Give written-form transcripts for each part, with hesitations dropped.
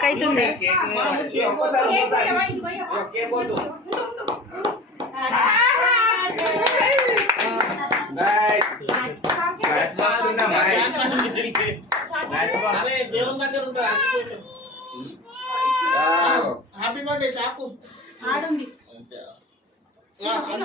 కైతుంది దేవుని దగ్గర ఉంటా హ్యాపీ బర్త్డే చాకు ఆడండి హ్యాపీ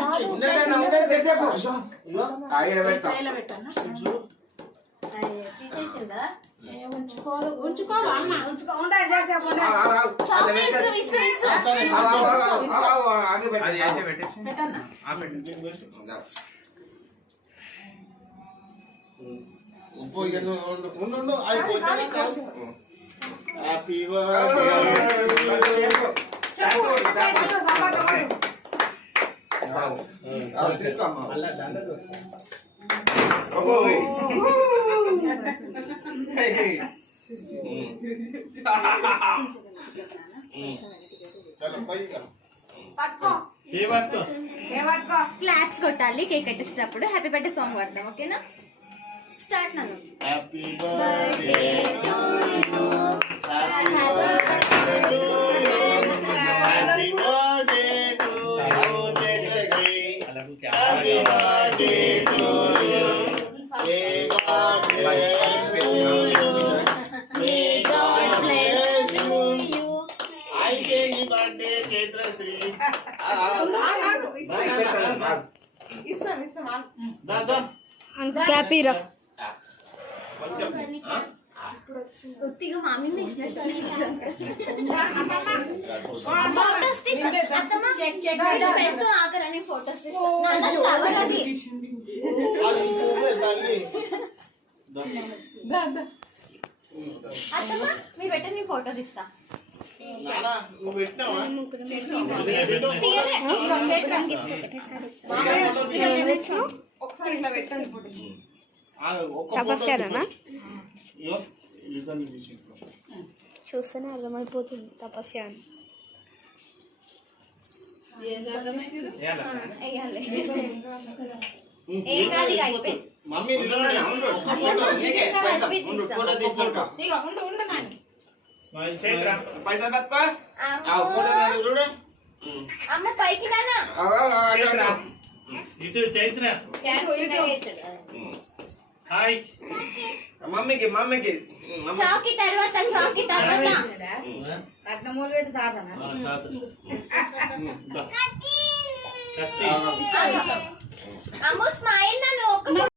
క్లాప్స్ కొట్టాలి కేక్ కట్టేసేటప్పుడు హ్యాపీ బర్త్డే సాంగ్ పాడతాం ఓకేనా స్టార్ట్ నన్ను happy birthday to you happy birthday to you happy birthday to you may God bless you may God bless you ఐకేజీ బర్త్డే చైత్రశ్రీ దాదా క్యాపీరా ఒత్తిగా మామిని ఆగరని ఫోటోస్ అత్తమ్మ మీరు పెట్టండి నేను ఫోటో తీస్తా తపస్యానా చూస్తేనే అర్థమైపోతుంది తపస్య అని అమ్మ పైకి హాయ్ మమ్మీకి మమ్మీకి షాకి తర్వాత అమ్మ స్మైల్ నన్ను